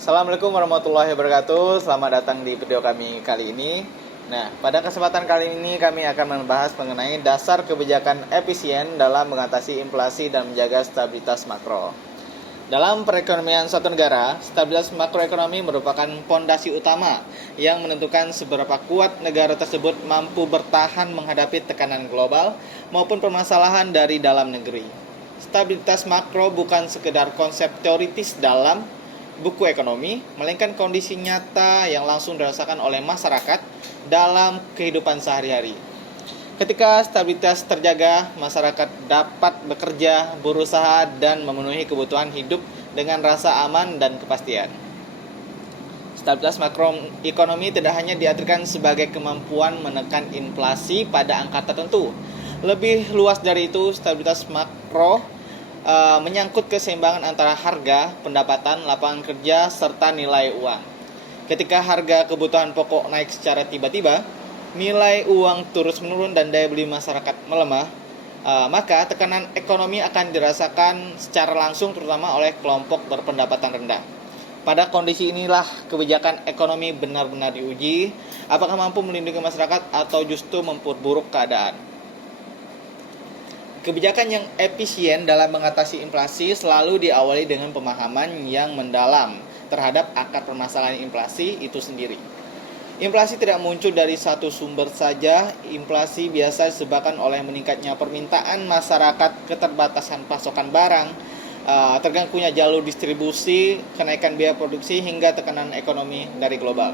Assalamualaikum warahmatullahi wabarakatuh. Selamat datang di video kami kali ini. Nah, pada kesempatan kali ini kami akan membahas mengenai dasar kebijakan efisien dalam mengatasi inflasi dan menjaga stabilitas makro. Dalam perekonomian suatu negara, stabilitas makroekonomi merupakan fondasi utama yang menentukan seberapa kuat negara tersebut mampu bertahan menghadapi tekanan global maupun permasalahan dari dalam negeri. Stabilitas makro bukan sekedar konsep teoritis dalam buku ekonomi, melainkan kondisi nyata yang langsung dirasakan oleh masyarakat dalam kehidupan sehari-hari. Ketika stabilitas terjaga, masyarakat dapat bekerja, berusaha, dan memenuhi kebutuhan hidup dengan rasa aman dan kepastian. Stabilitas makroekonomi tidak hanya diartikan sebagai kemampuan menekan inflasi pada angka tertentu. Lebih luas dari itu, stabilitas makro menyangkut keseimbangan antara harga, pendapatan, lapangan kerja, serta nilai uang. Ketika harga kebutuhan pokok naik secara tiba-tiba, nilai uang terus menurun dan daya beli masyarakat melemah, maka tekanan ekonomi akan dirasakan secara langsung terutama oleh kelompok berpendapatan rendah. Pada kondisi inilah kebijakan ekonomi benar-benar diuji, apakah mampu melindungi masyarakat atau justru memperburuk keadaan. Kebijakan yang efisien dalam mengatasi inflasi selalu diawali dengan pemahaman yang mendalam terhadap akar permasalahan inflasi itu sendiri. Inflasi tidak muncul dari satu sumber saja. Inflasi biasa disebabkan oleh meningkatnya permintaan masyarakat, keterbatasan pasokan barang, terganggunya jalur distribusi, kenaikan biaya produksi, hingga tekanan ekonomi dari global,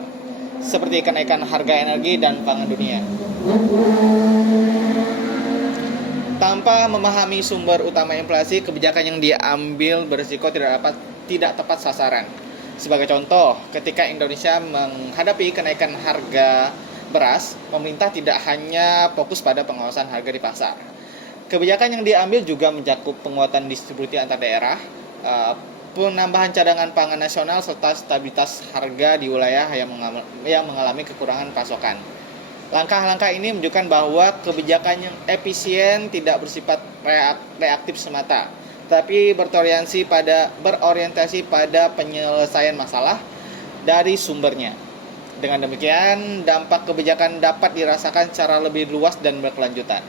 seperti kenaikan harga energi dan pangan dunia. Tanpa memahami sumber utama inflasi, kebijakan yang diambil berisiko tidak tepat sasaran. Sebagai contoh, ketika Indonesia menghadapi kenaikan harga beras, pemerintah tidak hanya fokus pada pengawasan harga di pasar. Kebijakan yang diambil juga mencakup penguatan distribusi antar daerah, penambahan cadangan pangan nasional, serta stabilitas harga di wilayah yang mengalami kekurangan pasokan. Langkah-langkah ini menunjukkan bahwa kebijakan yang efisien tidak bersifat reaktif semata, tapi berorientasi pada penyelesaian masalah dari sumbernya. Dengan demikian, dampak kebijakan dapat dirasakan secara lebih luas dan berkelanjutan.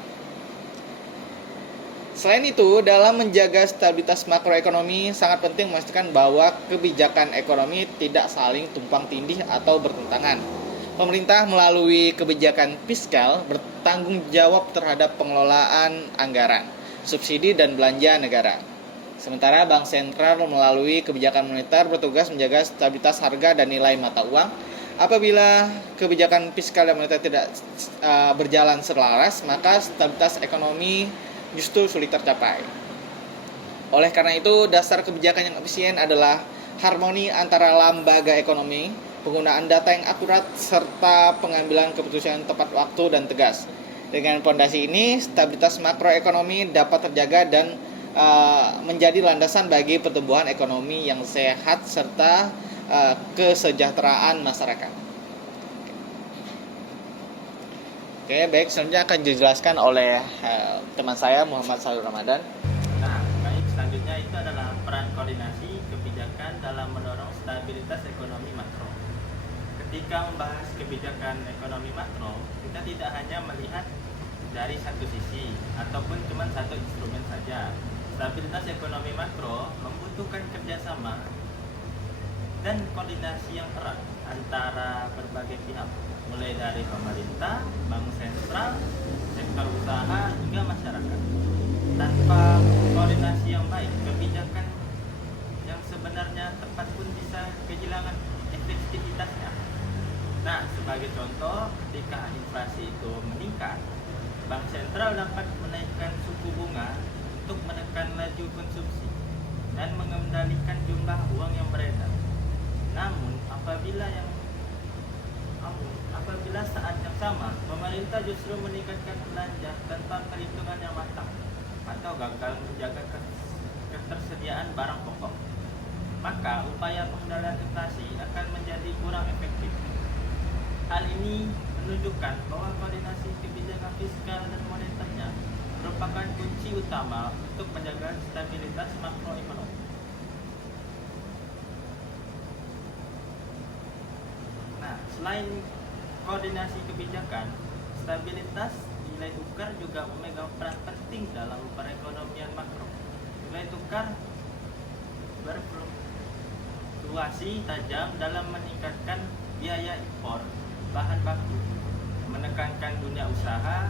Selain itu, dalam menjaga stabilitas makroekonomi, sangat penting memastikan bahwa kebijakan ekonomi tidak saling tumpang tindih atau bertentangan. Pemerintah melalui kebijakan fiskal bertanggung jawab terhadap pengelolaan anggaran, subsidi, dan belanja negara. Sementara Bank Sentral melalui kebijakan moneter bertugas menjaga stabilitas harga dan nilai mata uang. Apabila kebijakan fiskal dan moneter tidak berjalan selaras, maka stabilitas ekonomi justru sulit tercapai. Oleh karena itu, dasar kebijakan yang efisien adalah harmoni antara lembaga ekonomi, penggunaan data yang akurat, serta pengambilan keputusan tepat waktu dan tegas. Dengan fondasi ini, stabilitas makroekonomi dapat terjaga dan menjadi landasan bagi pertumbuhan ekonomi yang sehat serta kesejahteraan masyarakat. Oke, baik, selanjutnya akan dijelaskan oleh teman saya Muhammad Salur Ramadan. Nah, baik, selanjutnya itu adalah peran koordinasi kebijakan dalam mendorong stabilitas ekonomi makro. Ketika membahas kebijakan ekonomi makro, kita tidak hanya melihat dari satu sisi ataupun cuma satu instrumen saja. Stabilitas ekonomi makro membutuhkan kerjasama dan koordinasi yang erat antara berbagai pihak, mulai dari pemerintah, bank sentral, sektor usaha, hingga masyarakat. Tanpa koordinasi yang baik, kebijakan yang sebenarnya tepat pun bisa kehilangan efektivitasnya. Nah, sebagai contoh, ketika inflasi itu meningkat, Bank Sentral dapat menaikkan suku bunga untuk menekan laju konsumsi dan mengendalikan jumlah uang yang beredar. Namun, apabila saat yang sama, pemerintah justru meningkatkan belanja tanpa perhitungan yang matang atau gagal menjaga ketersediaan barang pokok, maka upaya pengendalian inflasi akan menjadi kurang efektif. Hal ini menunjukkan bahwa koordinasi kebijakan fiskal dan moneternya merupakan kunci utama untuk menjaga stabilitas makroekonomi. Selain koordinasi kebijakan, stabilitas nilai tukar juga memegang peran penting dalam perekonomian makro. Nilai tukar berfluktuasi tajam dalam meningkatkan biaya impor bahan baku, menekankan dunia usaha,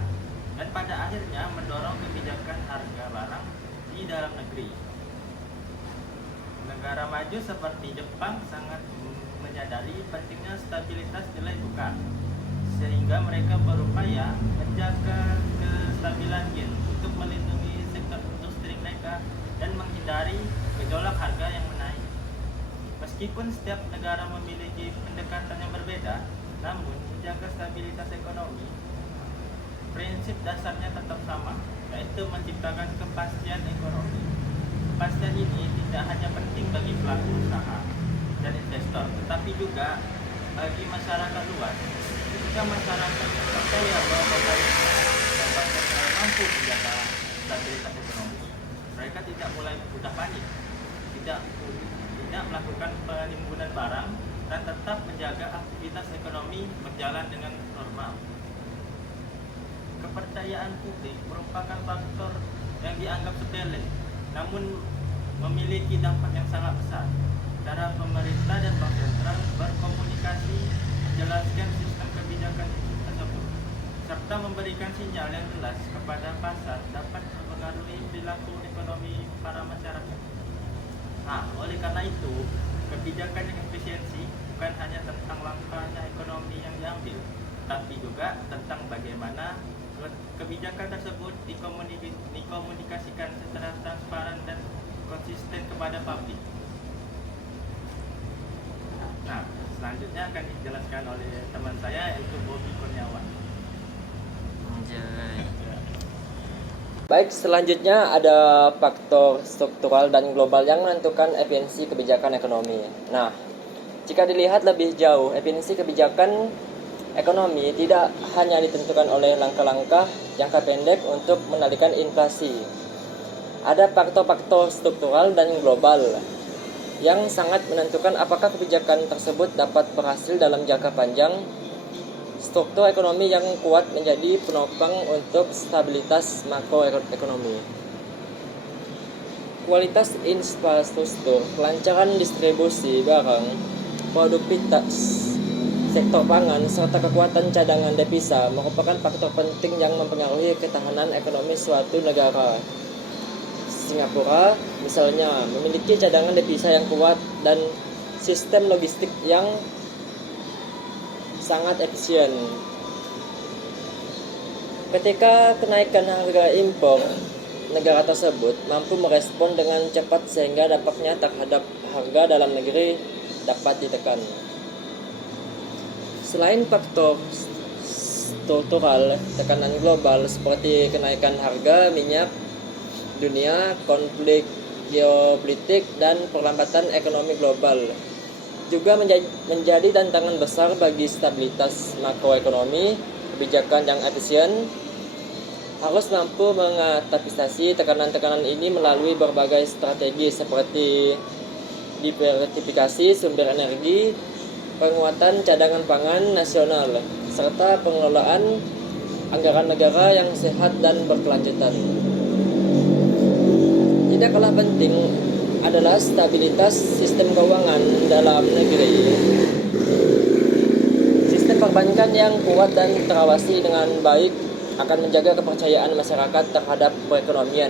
dan pada akhirnya mendorong kebijakan harga barang di dalam negeri. Negara maju seperti Jepang sangat menyadari pentingnya stabilitas nilai tukar, sehingga mereka berupaya menjaga kestabilan yen untuk melindungi sektor industri mereka dan menghindari gejolak harga yang menaik. Meskipun setiap negara memiliki pendekatan yang berbeda, namun menjaga stabilitas ekonomi, prinsip dasarnya tetap sama, yaitu menciptakan kepastian ekonomi. Kepastian ini tidak hanya penting bagi pelaku usaha dan investor, tetapi juga bagi masyarakat luas. Ketika masyarakat percaya bahwa pemerintah mampu menjaga stabilitas ekonomi, mereka tidak mulai mudah panik, tidak melakukan penimbunan barang, dan tetap menjaga aktivitas ekonomi berjalan dengan normal. Kepercayaan publik merupakan faktor yang dianggap sepele, namun memiliki dampak yang sangat besar. Cara pemerintah dan bank sentral berkomunikasi, menjelaskan sistem kebijakan tersebut, serta memberikan sinyal yang jelas kepada pasar dapat mempengaruhi perilaku ekonomi para masyarakat. Nah, oleh karena itu, kebijakan yang efisiensi bukan hanya tentang langkahnya ekonomi yang diambil, tapi juga tentang bagaimana kebijakan tersebut dikomunikasikan secara transparan dan konsisten kepada publik. Nah, selanjutnya akan dijelaskan oleh teman saya, yaitu Bobby Kurniawan. Baik, selanjutnya ada faktor struktural dan global yang menentukan efisiensi kebijakan ekonomi. Nah, jika dilihat lebih jauh, efisiensi kebijakan ekonomi tidak hanya ditentukan oleh langkah-langkah jangka pendek untuk mengendalikan inflasi. Ada faktor-faktor struktural dan global yang sangat menentukan apakah kebijakan tersebut dapat berhasil dalam jangka panjang. Struktur ekonomi yang kuat menjadi penopang untuk stabilitas makroekonomi. Kualitas infrastruktur, kelancaran distribusi barang, produktivitas sektor pangan, serta kekuatan cadangan devisa merupakan faktor penting yang mempengaruhi ketahanan ekonomi suatu negara. Singapura, misalnya, memiliki cadangan devisa yang kuat dan sistem logistik yang sangat efisien. Ketika kenaikan harga impor, negara tersebut mampu merespon dengan cepat sehingga dampaknya terhadap harga dalam negeri dapat ditekan. Selain faktor struktural, tekanan global seperti kenaikan harga minyak dunia, konflik geopolitik, dan perlambatan ekonomi global juga menjadi tantangan besar bagi stabilitas makroekonomi. Kebijakan yang efisien harus mampu mengatasi tekanan-tekanan ini melalui berbagai strategi seperti diversifikasi sumber energi, penguatan cadangan pangan nasional, serta pengelolaan anggaran negara yang sehat dan berkelanjutan. Tidak kalah penting adalah stabilitas sistem keuangan dalam negeri. Sistem perbankan yang kuat dan terawasi dengan baik akan menjaga kepercayaan masyarakat terhadap perekonomian.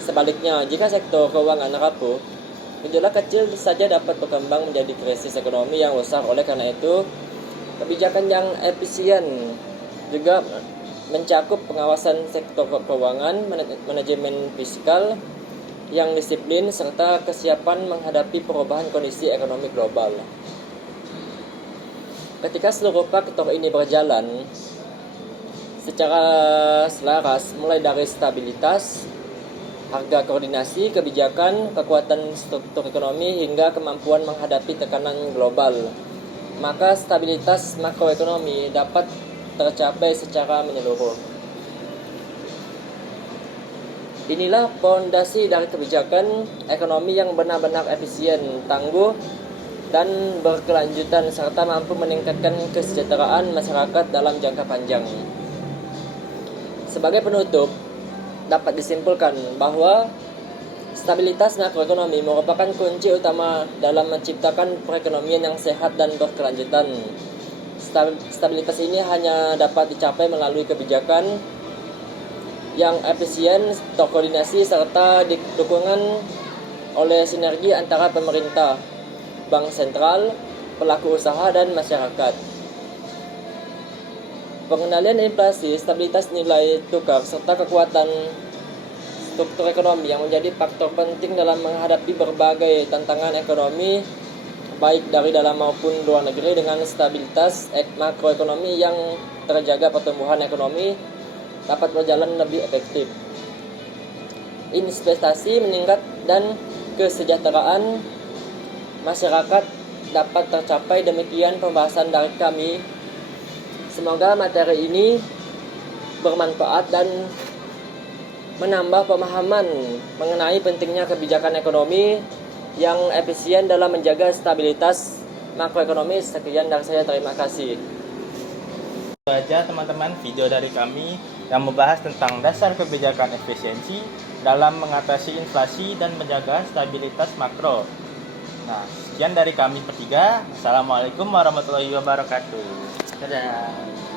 Sebaliknya, jika sektor keuangan rapuh, gejolak kecil saja dapat berkembang menjadi krisis ekonomi yang besar. Oleh karena itu, kebijakan yang efisien juga mencakup pengawasan sektor keuangan, manajemen fiskal yang disiplin, serta kesiapan menghadapi perubahan kondisi ekonomi global. Ketika seluruh faktor ini berjalan secara selaras, mulai dari stabilitas, harga, koordinasi kebijakan, kekuatan struktur ekonomi, hingga kemampuan menghadapi tekanan global, maka stabilitas makroekonomi dapat tercapai secara menyeluruh. Inilah pondasi dari kebijakan ekonomi yang benar-benar efisien, tangguh, dan berkelanjutan serta mampu meningkatkan kesejahteraan masyarakat dalam jangka panjang. Sebagai penutup, dapat disimpulkan bahwa stabilitas makroekonomi merupakan kunci utama dalam menciptakan perekonomian yang sehat dan berkelanjutan. Stabilitas ini hanya dapat dicapai melalui kebijakan yang efisien, terkoordinasi, serta dukungan oleh sinergi antara pemerintah, bank sentral, pelaku usaha, dan masyarakat. Pengendalian inflasi, stabilitas nilai tukar, serta kekuatan struktur ekonomi yang menjadi faktor penting dalam menghadapi berbagai tantangan ekonomi baik dari dalam maupun luar negeri. Dengan stabilitas makroekonomi yang terjaga, pertumbuhan ekonomi dapat berjalan lebih efektif, investasi meningkat, dan kesejahteraan masyarakat dapat tercapai. Demikian pembahasan dari kami. Semoga materi ini bermanfaat dan menambah pemahaman mengenai pentingnya kebijakan ekonomi yang efisien dalam menjaga stabilitas makroekonomi. Sekian dari saya, terima kasih. Itu aja teman-teman video dari kami yang membahas tentang dasar kebijakan efisiensi dalam mengatasi inflasi dan menjaga stabilitas makro. Nah, sekian dari kami bertiga. Assalamualaikum warahmatullahi wabarakatuh. Dadah.